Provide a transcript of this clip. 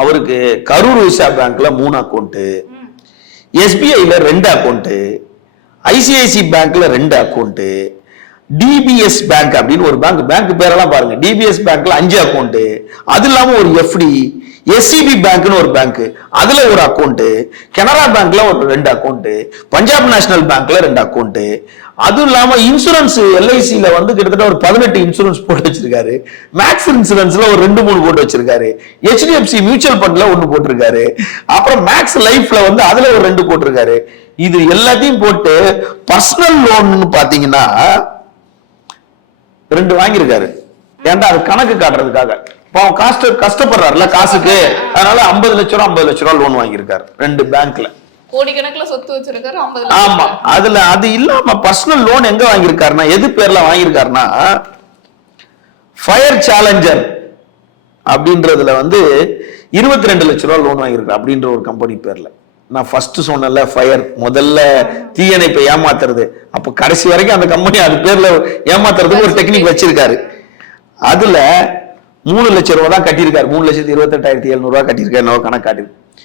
அவருக்கு கரூர் வைசா பேங்க்ல 3 account, SBIல 2 account, ICICI பேங்க்ல 2 அக்கௌண்ட், DBS பேங்க் அப்படின்னு ஒரு பேங்க் பேரெல்லாம் பாருங்க. DBS பேங்க்ல 5 அக்கௌண்ட், அது இல்லாம ஒரு FD, SCB பேங்க்னு ஒரு பேங்க், அதுல ஒரு அக்கௌண்ட், கனரா பேங்க்ல ஒரு 2 அக்கௌண்ட், பஞ்சாப் நேஷனல் பேங்க்ல 2 அக்கௌண்ட், அதுவும் இல்லாம இன்சூரன்ஸ் LICல வந்து கிட்டத்தட்ட ஒரு 18 இன்சூரன்ஸ் போட்டு வச்சிருக்காரு. மேக்ஸ் இன்சூரன்ஸ்ல ஒரு 2-3 போட்டு வச்சிருக்காரு. HDFC மியூச்சுவல் ஃபண்ட்ல 1 போட்டிருக்காரு. அப்புறம் மேக்ஸ் லைஃப்ல வந்து அதுல ஒரு 2 போட்டிருக்காரு. இது எல்லாத்தையும் போட்டு பர்சனல் லோன் பாத்தீங்கன்னா 2 வாங்கியிருக்காரு. ஏன்டா அது கணக்கு காட்டுறதுக்காக. பாவம் கஷ்டப்படுறாருல காசுக்கு, அதனால 50 லட்சம் ரூபாய் லோன் வாங்கியிருக்காரு 2 பேங்க்ல. கோடிக்கணக்குல சொத்து வச்சிருக்காரு. 50 ஆமா. அதுல அது இல்லாம பர்சனல் லோன் எங்க வாங்கியிருக்காருன்னா, எது பேர்ல வாங்கியிருக்காருன்னா, ஃபயர் சேலஞ்சர் அப்படின்றதுல வந்து 22 லட்சம் ரூபாய் லோன் வாங்கியிருக்காரு அப்படின்ற ஒரு கம்பெனி பேர்ல. நான் ஃபர்ஸ்ட் சொன்னல, ஃபயர் முதல்ல தீயணைப்பை ஏமாத்துறது, அப்ப கடைசி வரைக்கும் அந்த கம்பெனி அது பேர்ல ஏமாத்துறதுக்கு ஒரு டெக்னிக் வச்சிருக்காரு. அதுல 3 லட்சம் ரூபாய் தான் கட்டியிருக்காரு. 3,28,700 ரூபாய் கட்டியிருக்காரு. கணக்கு காட்டிருக்கு.